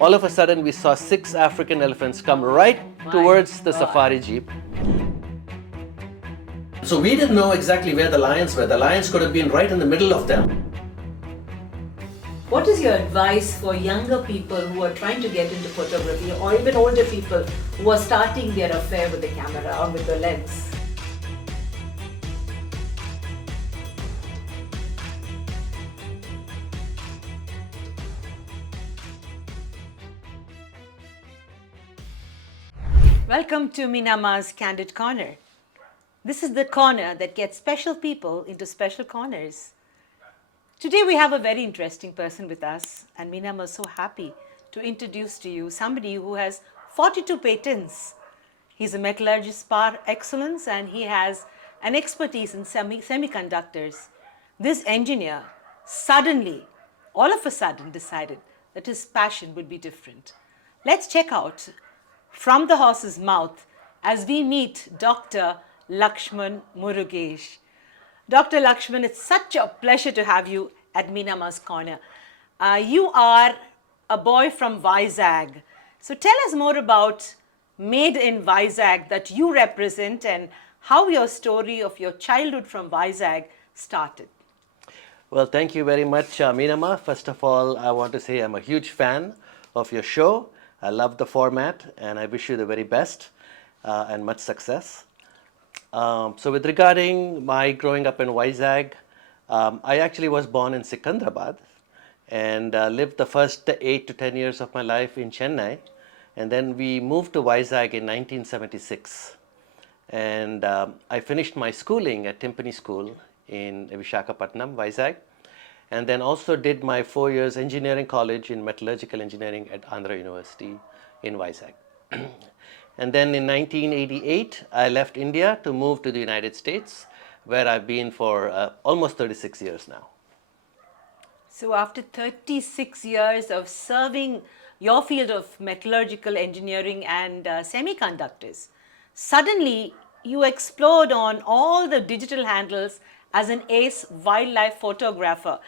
All of a sudden, we saw 6 African elephants come right towards the safari jeep. So we didn't know exactly where the lions were. The lions could have been right in the middle of them. What is your advice for younger people who are trying to get into photography, or even older people who are starting their affair with the camera or with the lens? Welcome to Meenamma's Candid Corner. This is the corner that gets special people into special corners. Today we have a very interesting person with us, and Meenamma is so happy to introduce to you somebody who has 42 patents. He's a metallurgist par excellence, and he has an expertise in semiconductors. This engineer suddenly, all of a sudden, decided that his passion would be different. Let's check out from the horse's mouth as we meet Dr. LAXMAN Murugesh. Dr. Lakshman, it's such a pleasure to have you at Meenamma's Corner. You are a boy from VIZAG. So tell us more about Made in VIZAG that you represent and how your story of your childhood from VIZAG started. Well, thank you very much, Meenamma. First of all, I want to say I'm a huge fan of your show. I love the format, and I wish you the very best and much success. So with regarding my growing up in Vizag, I actually was born in Secunderabad and lived the first 8 to 10 years of my life in Chennai. And then we moved to Vizag in 1976. And I finished my schooling at Timpany School in Visakhapatnam, Vizag. And then also did my 4 years engineering college in metallurgical engineering at Andhra University in Vizag. And then in 1988, I left India to move to the United States, where I've been for almost 36 years now. So after 36 years of serving your field of metallurgical engineering and semiconductors, suddenly you explored on all the digital handles as an ace wildlife photographer.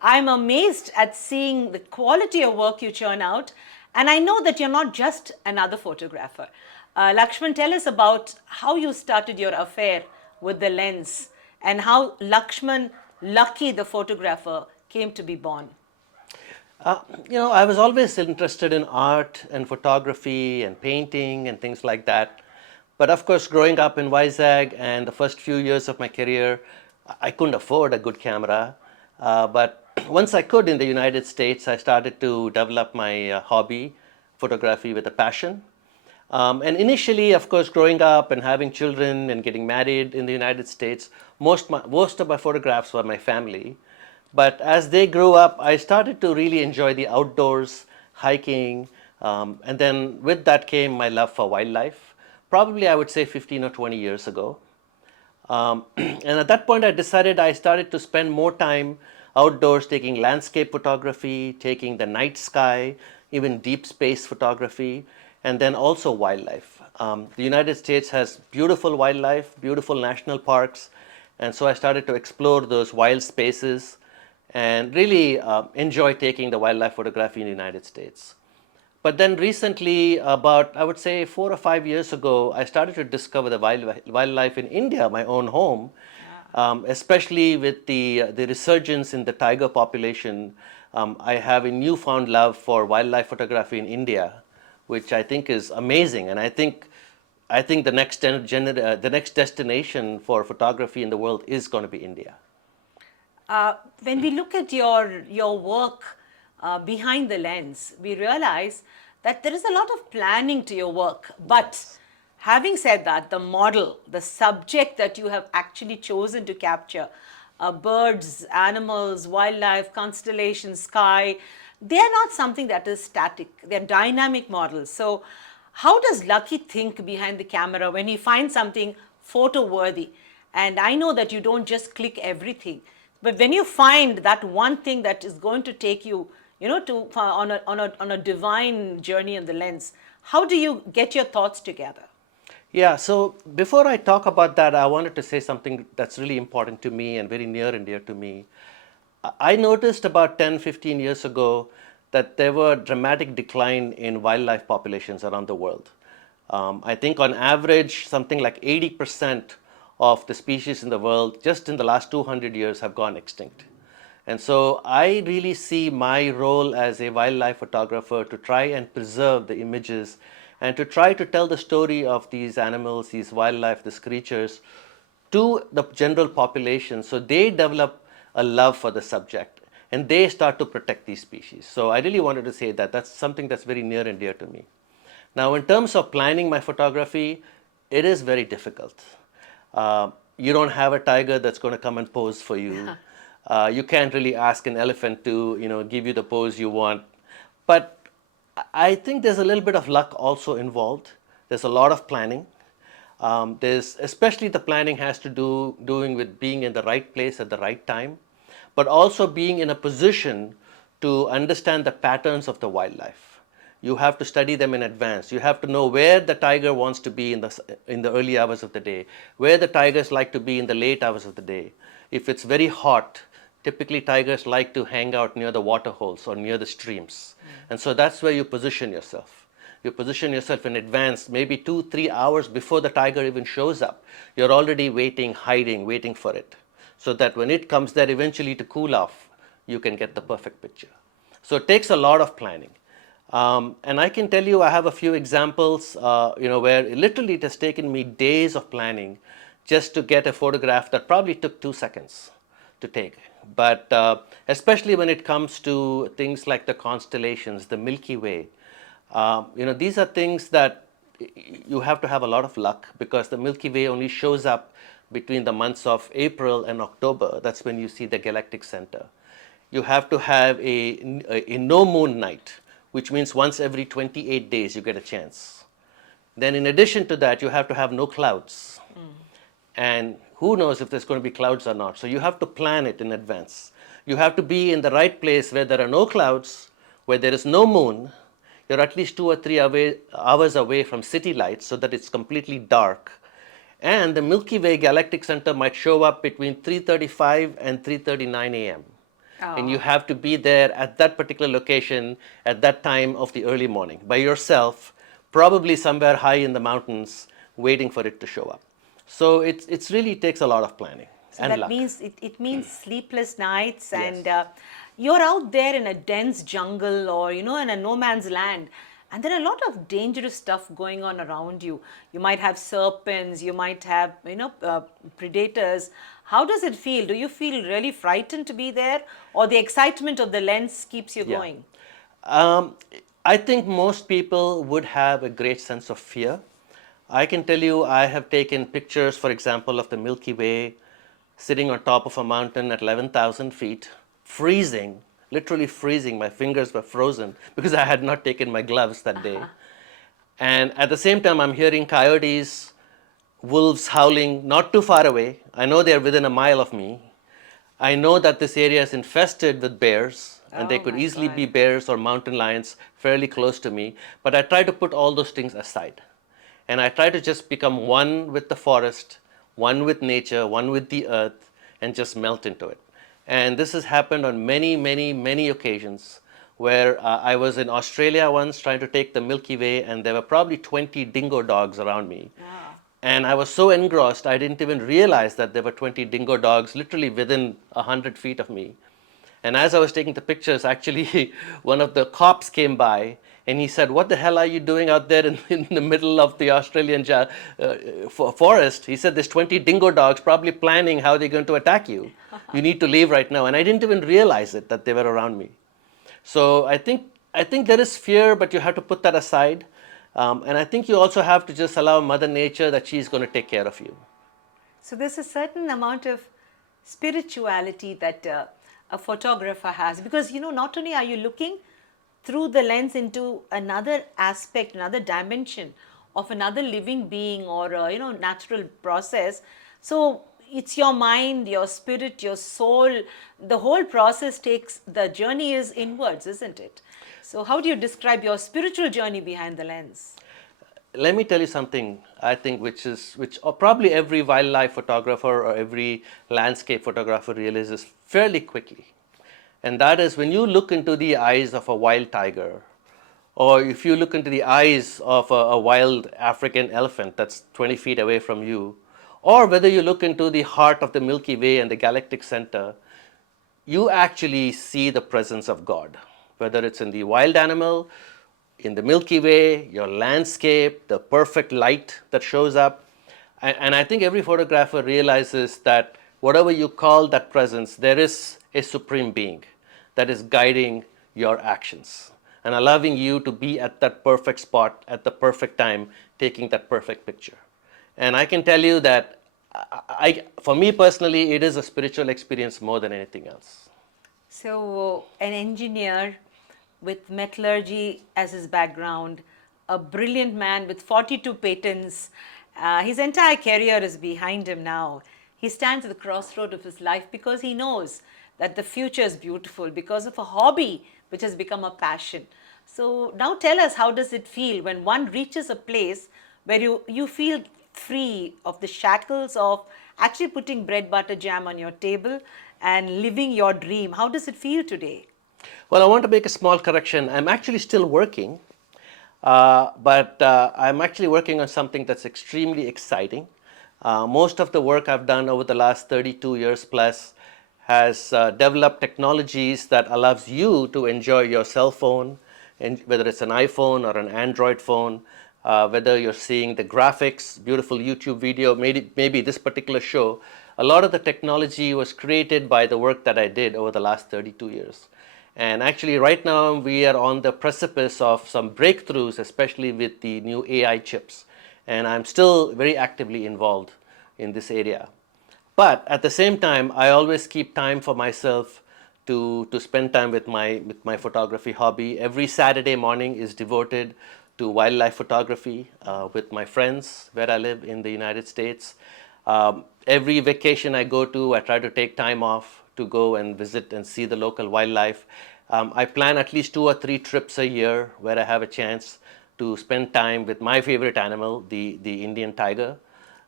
I'm amazed at seeing the quality of work you churn out, and I know that you're not just another photographer. Lakshman, tell us about how you started your affair with the lens and how Lakshman, Lucky the photographer, came to be born. I was always interested in art and photography and painting and things like that. But of course, growing up in Vizag and the first few years of my career, I couldn't afford a good camera. But once I could in the United States, I started to develop my hobby, photography, with a passion. And initially, of course, growing up and having children and getting married in the United States, most of my photographs were my family. But as they grew up, I started to really enjoy the outdoors, hiking, and then with that came my love for wildlife, probably I would say 15 or 20 years ago. And at that point, I decided I started to spend more time outdoors, taking landscape photography, taking the night sky, even deep space photography, and then also wildlife. The United States has beautiful wildlife, beautiful national parks, and so I started to explore those wild spaces and really enjoy taking the wildlife photography in the United States. But then recently, about I would say 4 or 5 years ago, I started to discover the wildlife in India, my own home, especially with the resurgence in the tiger population. I have a newfound love for wildlife photography in India, which I think is amazing, and I think the next destination for photography in the world is going to be India. When we look at your work behind the lens, we realize that there is a lot of planning to your work. But having said that, the model, the subject that you have actually chosen to capture, birds, animals, wildlife, constellations, sky, they are not something that is static. They're dynamic models. So how does Lucky think behind the camera when he finds something photo worthy? And I know that you don't just click everything, but when you find that one thing that is going to take you, on a divine journey in the lens, how do you get your thoughts together? Yeah, so before I talk about that, I wanted to say something that's really important to me and very near and dear to me. I noticed about 10, 15 years ago that there were dramatic decline in wildlife populations around the world. I think on average, something like 80% of the species in the world just in the last 200 years have gone extinct. And so I really see my role as a wildlife photographer to try and preserve the images and to try to tell the story of these animals, these wildlife, these creatures to the general population so they develop a love for the subject and they start to protect these species. So I really wanted to say that that's something that's very near and dear to me. Now, in terms of planning my photography, it is very difficult. You don't have a tiger that's going to come and pose for you. You can't really ask an elephant to, give you the pose you want. But I think there's a little bit of luck also involved. There's a lot of planning. There's especially the planning has to doing with being in the right place at the right time, but also being in a position to understand the patterns of the wildlife. You have to study them in advance. You have to know where the tiger wants to be in the early hours of the day, where the tigers like to be in the late hours of the day. If it's very hot, typically tigers like to hang out near the water holes or near the streams. And so that's where you position yourself. You position yourself in advance, maybe 2-3 hours before the tiger even shows up. You're already waiting, hiding, waiting for it, so that when it comes there eventually to cool off, you can get the perfect picture. So it takes a lot of planning. And I can tell you, I have a few examples, where literally it has taken me days of planning just to get a photograph that probably took 2 seconds to take. But especially when it comes to things like the constellations, the Milky Way, these are things that you have to have a lot of luck because the Milky Way only shows up between the months of April and October. That's when you see the galactic center. You have to have a no moon night, which means once every 28 days you get a chance. Then in addition to that, you have to have no clouds. And who knows if there's going to be clouds or not. So you have to plan it in advance. You have to be in the right place where there are no clouds, where there is no moon. You're at least 2 or 3 hours away from city lights so that it's completely dark. And the Milky Way galactic center might show up between 3:35 and 3:39 a.m. And you have to be there at that particular location at that time of the early morning by yourself, probably somewhere high in the mountains, waiting for it to show up. So it's really takes a lot of planning and that luck. means it means sleepless nights, Yes. and you're out there in a dense jungle or in a no man's land, and there are a lot of dangerous stuff going on around you. You might have serpents, you might have predators. How does it feel? Do you feel really frightened to be there, or the excitement of the lens keeps you going? I think most people would have a great sense of fear. I can tell you I have taken pictures, for example, of the Milky Way sitting on top of a mountain at 11,000 feet, freezing, literally freezing. My fingers were frozen because I had not taken my gloves that day. And at the same time, I'm hearing coyotes, wolves howling not too far away. I know they're within a mile of me. I know that this area is infested with bears, and there Oh could my easily God. be bears or mountain lions fairly close to me. But I try to put all those things aside. And I try to just become one with the forest, one with nature, one with the earth, and just melt into it. And this has happened on many, many, many occasions where I was in Australia once trying to take the Milky Way, and there were probably 20 dingo dogs around me. And I was so engrossed, I didn't even realize that there were 20 dingo dogs literally within 100 feet of me. And as I was taking the pictures, actually, one of the cops came by and he said, "What the hell are you doing out there in the middle of the Australian forest?" He said, "There's 20 dingo dogs probably planning how they're going to attack you. You need to leave right now." And I didn't even realize it, that they were around me. So I think there is fear, but you have to put that aside. And I think you also have to just allow Mother Nature that she's going to take care of you. So there's a certain amount of spirituality that a photographer has, because not only are you looking through the lens into another aspect, another dimension of another living being or natural process. So it's your mind, your spirit, your soul. The whole process the journey is inwards, isn't it? So how do you describe your spiritual journey behind the lens? Let me tell you something, I think, which probably every wildlife photographer or every landscape photographer realizes fairly quickly. And that is when you look into the eyes of a wild tiger, or if you look into the eyes of a wild African elephant that's 20 feet away from you, or whether you look into the heart of the Milky Way and the galactic center, you actually see the presence of God. Whether it's in the wild animal, in the Milky Way, your landscape, the perfect light that shows up. And I think every photographer realizes that whatever you call that presence, there is a supreme being that is guiding your actions and allowing you to be at that perfect spot at the perfect time, taking that perfect picture. And I can tell you that for me personally, it is a spiritual experience more than anything else. So, an engineer with metallurgy as his background, a brilliant man with 42 patents, his entire career is behind him now. He stands at the crossroad of his life because he knows that the future is beautiful because of a hobby which has become a passion. So, now tell us, how does it feel when one reaches a place where you feel free of the shackles of actually putting bread, butter, jam on your table and living your dream? How does it feel today? Well, I want to make a small correction. I'm actually still working, but I'm actually working on something that's extremely exciting. Most of the work I've done over the last 32 years plus has developed technologies that allows you to enjoy your cell phone, and whether it's an iPhone or an Android phone, whether you're seeing the graphics, beautiful YouTube video, maybe this particular show. A lot of the technology was created by the work that I did over the last 32 years. And actually right now we are on the precipice of some breakthroughs, especially with the new AI chips. And I'm still very actively involved in this area. But at the same time, I always keep time for myself to spend time with my photography hobby. Every Saturday morning is devoted to wildlife photography with my friends where I live in the United States. Every vacation I go to, I try to take time off to go and visit and see the local wildlife. I plan at least 2 or 3 trips a year where I have a chance to spend time with my favorite animal, the Indian tiger.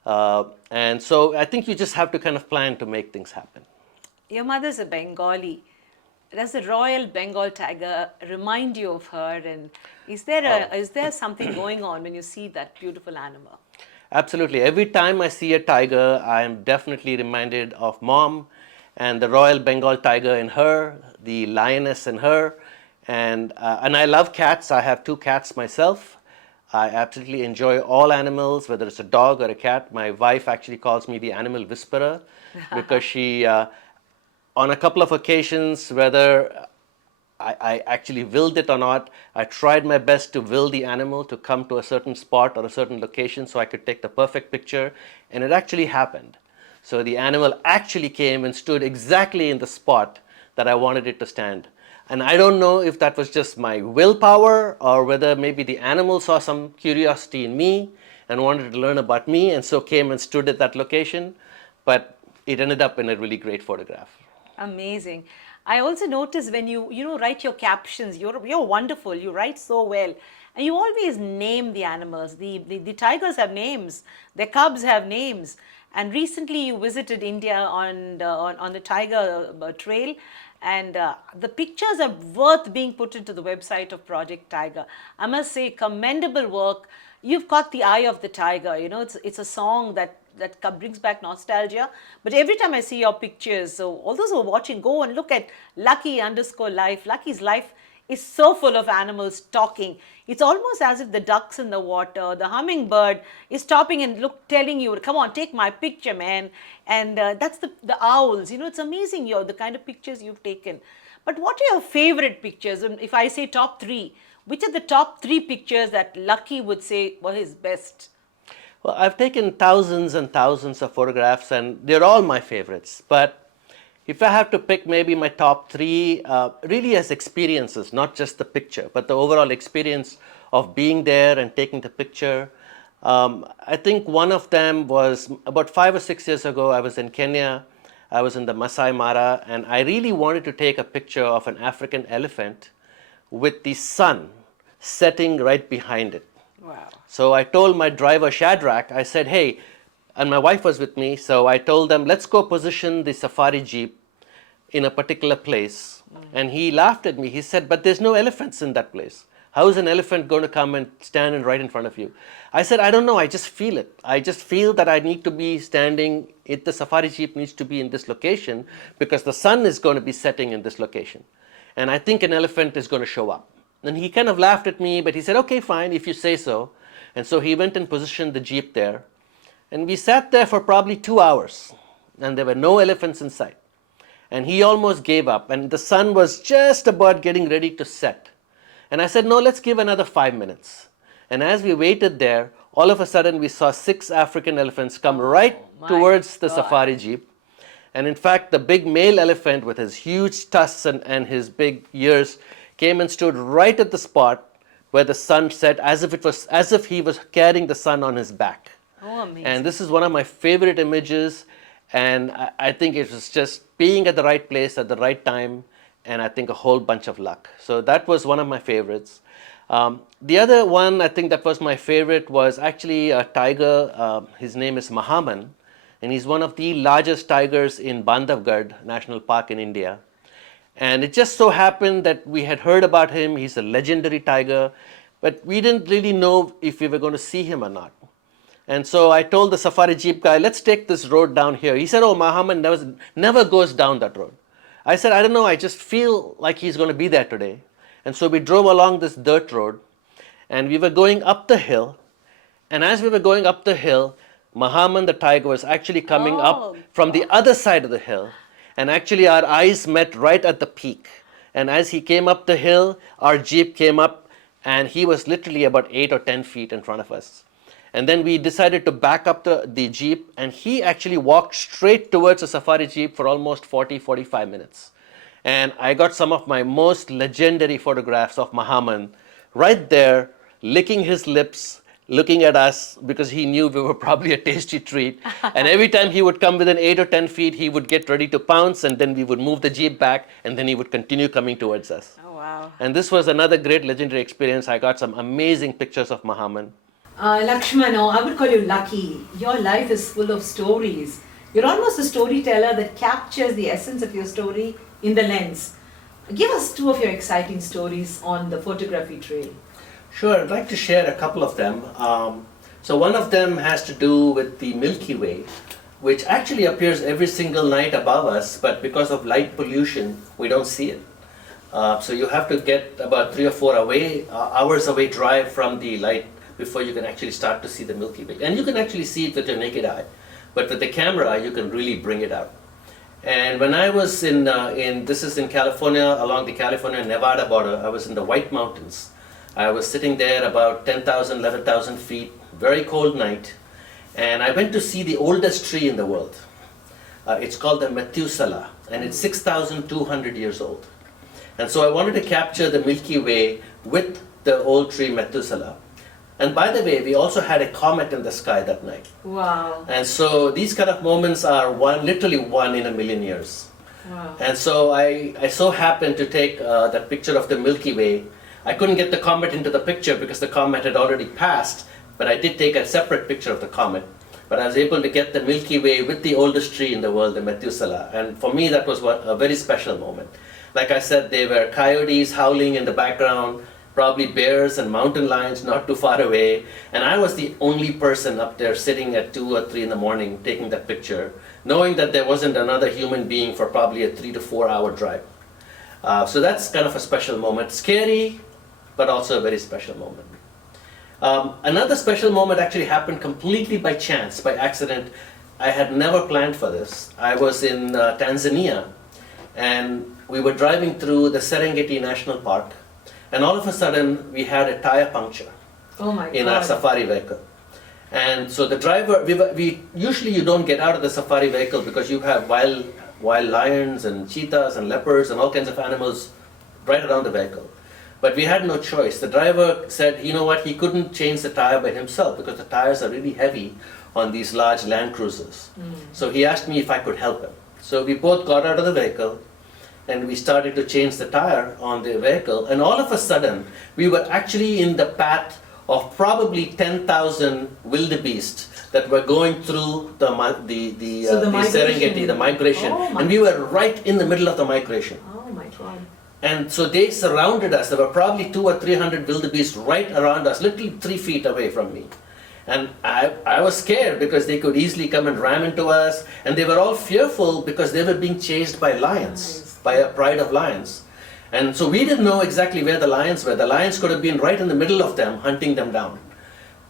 And so I think you just have to kind of plan to make things happen. Your mother's a Bengali. Does the Royal Bengal tiger remind you of her? And is there something going on when you see that beautiful animal? Absolutely. Every time I see a tiger, I am definitely reminded of mom and the Royal Bengal tiger in her, the lioness in her. And I love cats. I have 2 cats myself. I absolutely enjoy all animals, whether it's a dog or a cat. My wife actually calls me the animal whisperer because she, on a couple of occasions, whether I actually willed it or not, I tried my best to will the animal to come to a certain spot or a certain location so I could take the perfect picture, and it actually happened. So the animal actually came and stood exactly in the spot that I wanted it to stand. And I don't know if that was just my willpower or whether maybe the animal saw some curiosity in me and wanted to learn about me and so came and stood at that location. But it ended up in a really great photograph. Amazing. I also notice when you write your captions, you're wonderful. You write so well, and you always name the animals. The tigers have names. Their cubs have names. And recently you visited India on the tiger trail, and the pictures are worth being put into the website of Project Tiger. I must say, commendable work. You've caught the eye of the tiger. You know, it's a song that brings back nostalgia. But every time I see your pictures, so all those who are watching, go and look at Lucky_life. Lucky's life is so full of animals talking. It's almost as if the ducks in the water, the hummingbird is stopping and telling you, come on, take my picture, man. And that's the owls. You know, it's amazing the kind of pictures you've taken. But what are your favorite pictures? And if I say top 3, which are the top 3 pictures that Lucky would say were his best? Well, I've taken thousands and thousands of photographs, and they're all my favorites. But if I have to pick maybe my top 3, really as experiences, not just the picture, but the overall experience of being there and taking the picture. I think one of them was about 5 or 6 years ago. I was in Kenya. I was in the Masai Mara, and I really wanted to take a picture of an African elephant with the sun setting right behind it. Wow. So I told my driver Shadrach, I said, hey, and my wife was with me, so I told them, let's go position the safari jeep in a particular place And he laughed at me. He said, but there's no elephants in that place. How is an elephant going to come and stand right in front of you? I said, I don't know. I just feel it. I just feel that I need to be standing, the safari jeep needs to be in this location because the sun is going to be setting in this location. And I think an elephant is going to show up. And he kind of laughed at me, but he said, okay, fine, if you say so. And so he went and positioned the jeep there. And we sat there for probably 2 hours. And there were no elephants in sight. And he almost gave up. And the sun was just about getting ready to set. And I said, no, let's give another 5 minutes. And as we waited there, all of a sudden we saw 6 African elephants come right towards the safari jeep. And in fact, the big male elephant with his huge tusks and his big ears came and stood right at the spot where the sun set, as if he was carrying the sun on his back. Oh, amazing. And this is one of my favorite images. And I think it was just being at the right place at the right time, and I think a whole bunch of luck. So that was one of my favorites. The other one I think that was my favorite was actually a tiger. His name is Mahaman, and he's one of the largest tigers in Bandhavgarh National Park in India. And it just so happened that we had heard about him. He's a legendary tiger, but we didn't really know if we were going to see him or not. And so I told the safari jeep guy, let's take this road down here. He said, oh, Mahaman never goes down that road. I said, I don't know, I just feel like he's going to be there today. And so we drove along this dirt road, and we were going up the hill. And as we were going up the hill, Mahaman the tiger was actually coming up from the other side of the hill. And actually our eyes met right at the peak. And as he came up the hill, our jeep came up, and he was literally about 8 or 10 feet in front of us. And then we decided to back up the jeep, and he actually walked straight towards the safari jeep for almost 40-45 minutes. And I got some of my most legendary photographs of Mahaman right there, licking his lips, looking at us because he knew we were probably a tasty treat. And every time he would come within 8 or 10 feet, he would get ready to pounce, and then we would move the jeep back, and then he would continue coming towards us. Oh, wow. And this was another great legendary experience. I got some amazing pictures of Mahaman. Lakshman, I would call you lucky. Your life is full of stories. You're almost a storyteller that captures the essence of your story in the lens. Give us 2 of your exciting stories on the photography trail. Sure, I'd like to share a couple of them. So one of them has to do with the Milky Way, which actually appears every single night above us, but because of light pollution, we don't see it. So you have to get about 3 or 4 hours away drive from the light before you can actually start to see the Milky Way. And you can actually see it with your naked eye, but with the camera, you can really bring it out. And when I was this is in California, along the California-Nevada border, I was in the White Mountains. I was sitting there about 10,000, 11,000 feet, very cold night, and I went to see the oldest tree in the world. It's called the Methuselah, and it's 6,200 years old. And so I wanted to capture the Milky Way with the old tree Methuselah. And by the way, we also had a comet in the sky that night. Wow. And so these kind of moments are literally one in a million years. Wow. And so I so happened to take that picture of the Milky Way. I couldn't get the comet into the picture because the comet had already passed, but I did take a separate picture of the comet. But I was able to get the Milky Way with the oldest tree in the world, the Methuselah. And for me, that was a very special moment. Like I said, there were coyotes howling in the background, probably bears and mountain lions not too far away. And I was the only person up there sitting at 2 or 3 in the morning taking that picture, knowing that there wasn't another human being for probably a 3 to 4 hour drive. So that's kind of a special moment. Scary, but also a very special moment. Another special moment actually happened completely by chance, by accident. I had never planned for this. I was in Tanzania, and we were driving through the Serengeti National Park, and all of a sudden we had a tire puncture in our safari vehicle. And so the driver, usually you don't get out of the safari vehicle because you have wild lions and cheetahs and leopards and all kinds of animals right around the vehicle. But we had no choice. The driver said, you know what, he couldn't change the tire by himself because the tires are really heavy on these large Land Cruisers. So he asked me if I could help him. So we both got out of the vehicle and we started to change the tire on the vehicle. And all of a sudden, we were actually in the path of probably 10,000 wildebeest that were going through the Serengeti, the migration. And we were right in the middle of the migration. Oh my God. And so they surrounded us. There were probably 200 or 300 wildebeest right around us, literally 3 feet away from me. And I was scared because they could easily come and ram into us. And they were all fearful because they were being chased by lions, by a pride of lions. And so we didn't know exactly where the lions were. The lions could have been right in the middle of them, hunting them down.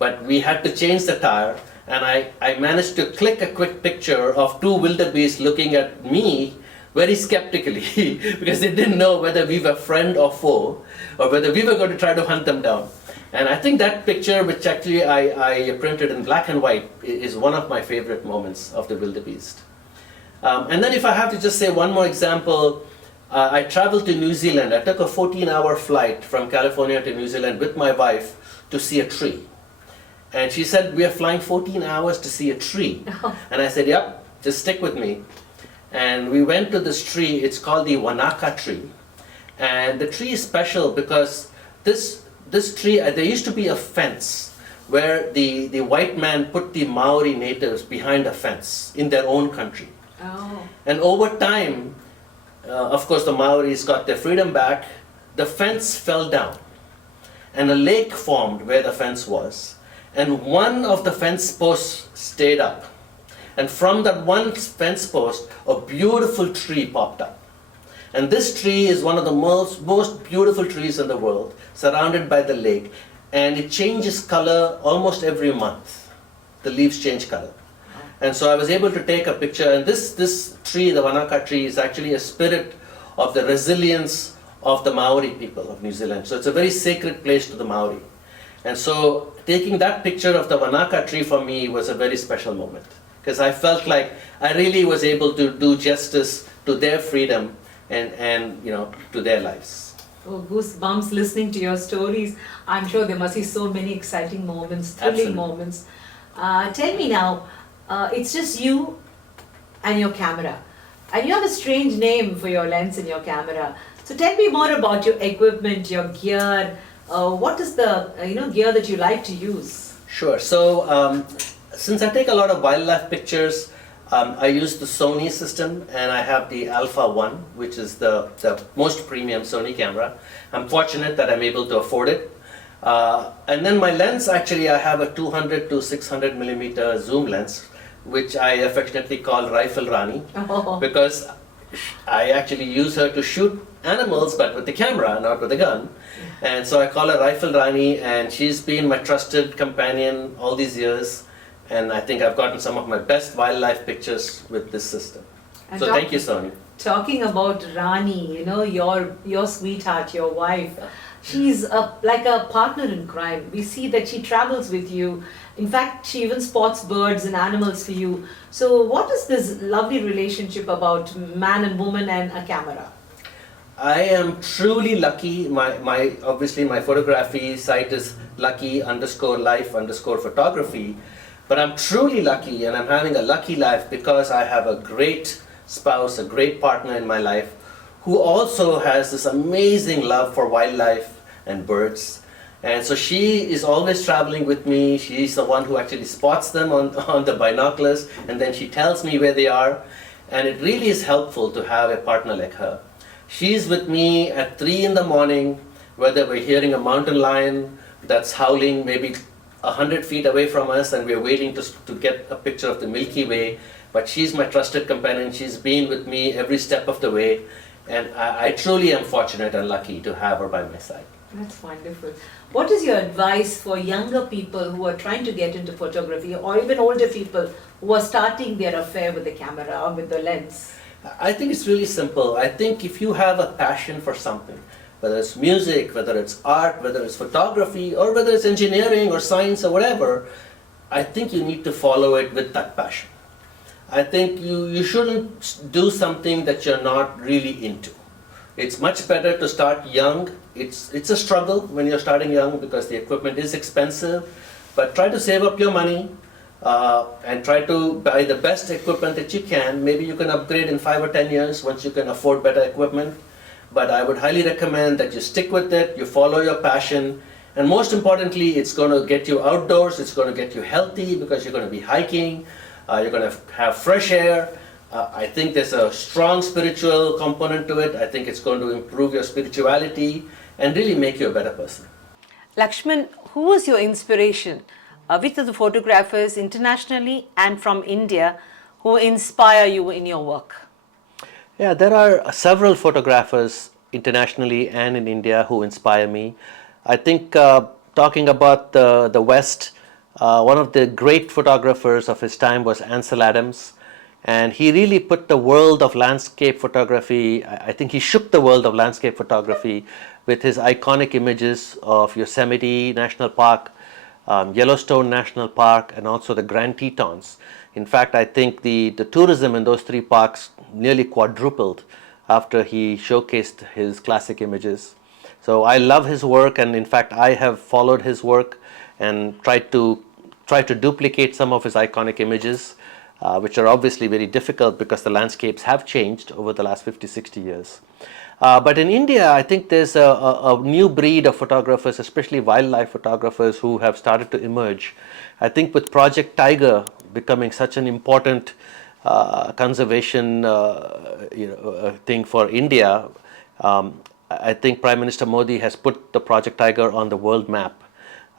But we had to change the tire. And I managed to click a quick picture of 2 wildebeest looking at me very skeptically because they didn't know whether we were friend or foe or whether we were going to try to hunt them down. And I think that picture, which actually I printed in black and white, is one of my favorite moments of the wildebeest. And then if I have to just say one more example, I traveled to New Zealand. I took a 14-hour flight from California to New Zealand with my wife to see a tree. And she said, we are flying 14 hours to see a tree. And I said, yep, just stick with me. And we went to this tree. It's called the Wanaka tree. And the tree is special because this tree, there used to be a fence where the white man put the Maori natives behind a fence in their own country. Oh. And over time, of course, the Maoris got their freedom back. The fence fell down. And a lake formed where the fence was. And one of the fence posts stayed up. And from that one fence post, a beautiful tree popped up. And this tree is one of the most beautiful trees in the world, surrounded by the lake. And it changes color almost every month. The leaves change color. And so I was able to take a picture. And this tree, the Wanaka tree, is actually a spirit of the resilience of the Maori people of New Zealand. So it's a very sacred place to the Maori. And so taking that picture of the Wanaka tree for me was a very special moment. Because I felt like I really was able to do justice to their freedom and you know, to their lives. Oh, goosebumps listening to your stories. I'm sure there must be so many exciting moments, thrilling moments. Tell me now, it's just you and your camera. And you have a strange name for your lens and your camera. So tell me more about your equipment, your gear. What is the gear that you like to use? Sure. So since I take a lot of wildlife pictures, I use the Sony system, and I have the Alpha 1, which is the most premium Sony camera. I'm fortunate that I'm able to afford it. And then my lens, actually, I have a 200 to 600 millimeter zoom lens, which I affectionately call Rifle Rani, because I actually use her to shoot animals, but with the camera, not with a gun. And so I call her Rifle Rani, and she's been my trusted companion all these years. And I think I've gotten some of my best wildlife pictures with this system. And so thank you, Sony. Talking about Rani, your sweetheart, your wife, she's like a partner in crime. We see that she travels with you. In fact, she even spots birds and animals for you. So what is this lovely relationship about man and woman and a camera? I am truly lucky. Obviously my photography site is lucky_life_photography. But I'm truly lucky, and I'm having a lucky life because I have a great spouse, a great partner in my life, who also has this amazing love for wildlife and birds. And so she is always traveling with me. She's the one who actually spots them on the binoculars, and then she tells me where they are. And it really is helpful to have a partner like her. She's with me at 3 in the morning, whether we're hearing a mountain lion that's howling maybe 100 feet away from us, and we're waiting to get a picture of the Milky Way. But she's my trusted companion. She's been with me every step of the way. And I truly am fortunate and lucky to have her by my side. That's wonderful. What is your advice for younger people who are trying to get into photography, or even older people who are starting their affair with the camera or with the lens? I think it's really simple. I think if you have a passion for something, whether it's music, whether it's art, whether it's photography, or whether it's engineering or science or whatever, I think you need to follow it with that passion. I think you shouldn't do something that you're not really into. It's much better to start young. It's a struggle when you're starting young because the equipment is expensive, but try to save up your money and try to buy the best equipment that you can. Maybe you can upgrade in 5 or 10 years once you can afford better equipment. But I would highly recommend that you stick with it, you follow your passion, and most importantly, it's going to get you outdoors, it's going to get you healthy because you're going to be hiking, you're going to have fresh air, I think there's a strong spiritual component to it. I think it's going to improve your spirituality and really make you a better person. Lakshman, who was your inspiration? Which of the photographers internationally and from India who inspire you in your work? Yeah, there are several photographers internationally and in India who inspire me. I think talking about the West, one of the great photographers of his time was Ansel Adams. And he really put the world of landscape photography, I think he shook the world of landscape photography with his iconic images of Yosemite National Park, Yellowstone National Park, and also the Grand Tetons. In fact, I think the tourism in those three parks nearly quadrupled after he showcased his classic images. So I love his work, and in fact, I have followed his work and tried to duplicate some of his iconic images, which are obviously very difficult because the landscapes have changed over the last 50, 60 years. But in India, I think there's a new breed of photographers, especially wildlife photographers, who have started to emerge. I think with Project Tiger becoming such an important conservation thing for India, I think Prime Minister Modi has put the Project Tiger on the world map.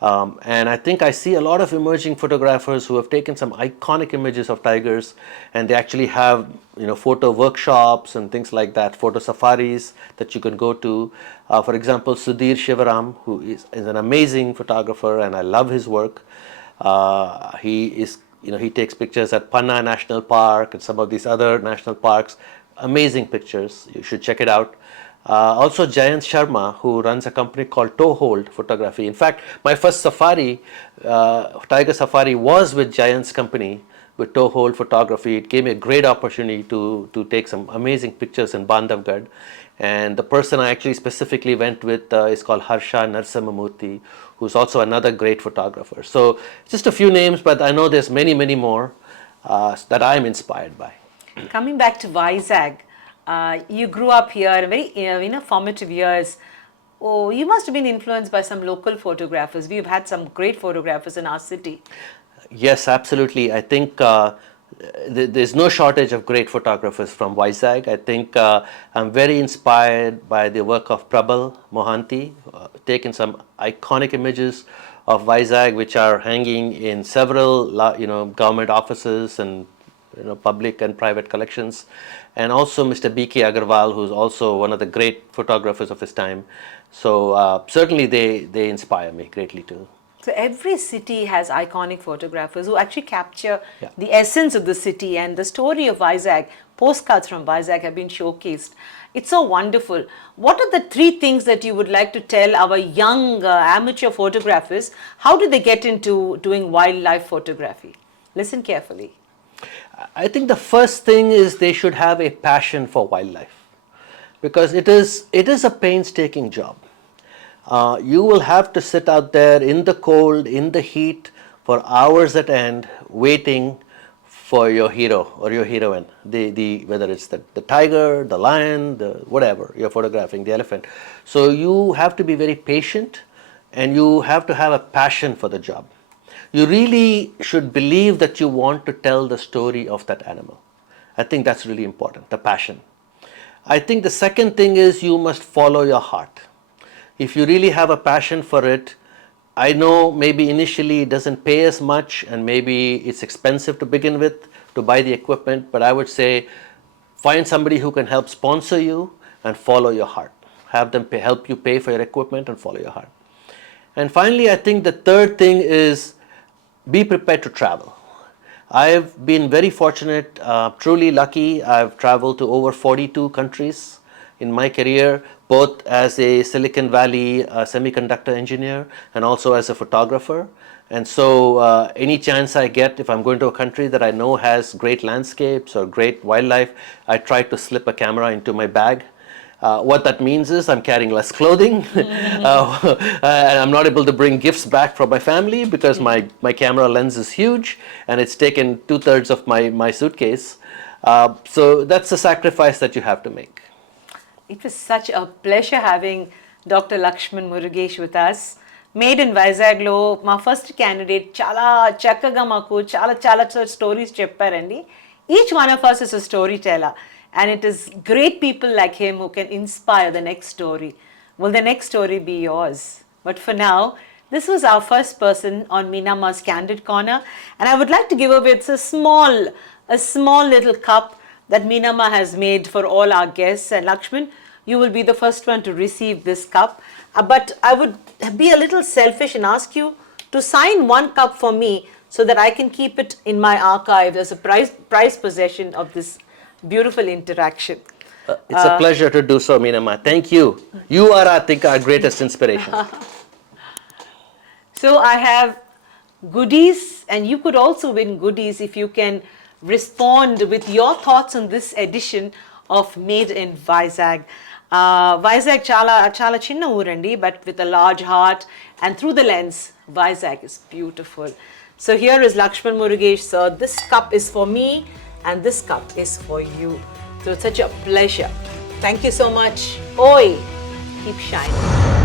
And I think I see a lot of emerging photographers who have taken some iconic images of tigers, and they actually have photo workshops and things like that, photo safaris that you can go to. For example, Sudhir Shivaram, who is an amazing photographer, and I love his work. He takes pictures at Panna National Park and some of these other national parks. Amazing pictures. You should check it out. Also Jayant Sharma, who runs a company called Toehold Photography. In fact, my first safari, tiger safari, was with Jayant's company, with Toehold Photography. It gave me a great opportunity to take some amazing pictures in Bandhavgarh. And the person I actually specifically went with is called Harsha Narsamamurthy, who's also another great photographer. So just a few names, but I know there's many, many more that I'm inspired by. Coming back to Vizag, you grew up here in very formative years. Oh, you must have been influenced by some local photographers. We've had some great photographers in our city. Yes, absolutely. I think there's no shortage of great photographers from Vizag. I think I'm very inspired by the work of Prabal Mohanty, taken some iconic images of Vizag which are hanging in several government offices and public and private collections. And also Mr. B.K. Agarwal, who's also one of the great photographers of his time. So certainly they inspire me greatly too. So every city has iconic photographers who actually capture the essence of the city, and the story of Vizag. Postcards from Vizag have been showcased. It's so wonderful. What are the three things that you would like to tell our young amateur photographers? How do they get into doing wildlife photography? Listen carefully. I think the first thing is they should have a passion for wildlife, because it is a painstaking job. You will have to sit out there in the cold, in the heat, for hours at end, waiting for your hero or your heroine, whether it's the tiger, the lion, the whatever you're photographing, the elephant. So you have to be very patient, and you have to have a passion for the job. You really should believe that you want to tell the story of that animal. I think that's really important, the passion. I think the second thing is you must follow your heart. If you really have a passion for it, I know maybe initially it doesn't pay as much, and maybe it's expensive to begin with to buy the equipment, but I would say find somebody who can help sponsor you and follow your heart. Have them help you pay for your equipment and follow your heart. And finally, I think the third thing is be prepared to travel. I've been very fortunate, truly lucky. I've traveled to over 42 countries in my career, both as a Silicon Valley semiconductor engineer and also as a photographer. And so any chance I get, if I'm going to a country that I know has great landscapes or great wildlife, I try to slip a camera into my bag. What that means is I'm carrying less clothing, and I'm not able to bring gifts back from my family because my camera lens is huge and it's taken 2/3 of my suitcase. So that's the sacrifice that you have to make. It was such a pleasure having Dr. Lakshman Murugesh with us. Made in Vizag lo మా first candidate చాలా చక్కగా మాకు చాలా చాలా stories చెప్పారండి. Each one of us is a storyteller, and it is great people like him who can inspire the next story. Will the next story be yours? But for now, this was our first person on Meenamma's Candid Corner, and I would like to give away, it's a small little cup that Meenamma has made for all our guests. And Lakshman, you will be the first one to receive this cup. But I would be a little selfish and ask you to sign one cup for me so that I can keep it in my archive as a prized possession of this beautiful interaction. It's a pleasure to do so, Meenamma. Thank you. You are, I think, our greatest inspiration. So I have goodies, and you could also win goodies if you can respond with your thoughts on this edition of Made in Vizag. Vizag chala chinna urandi, but with a large heart, and through the lens, Vizag is beautiful. So here is Lakshman Murugesh, sir. This cup is for me, and this cup is for you. So it's such a pleasure. Thank you so much. Oi, keep shining.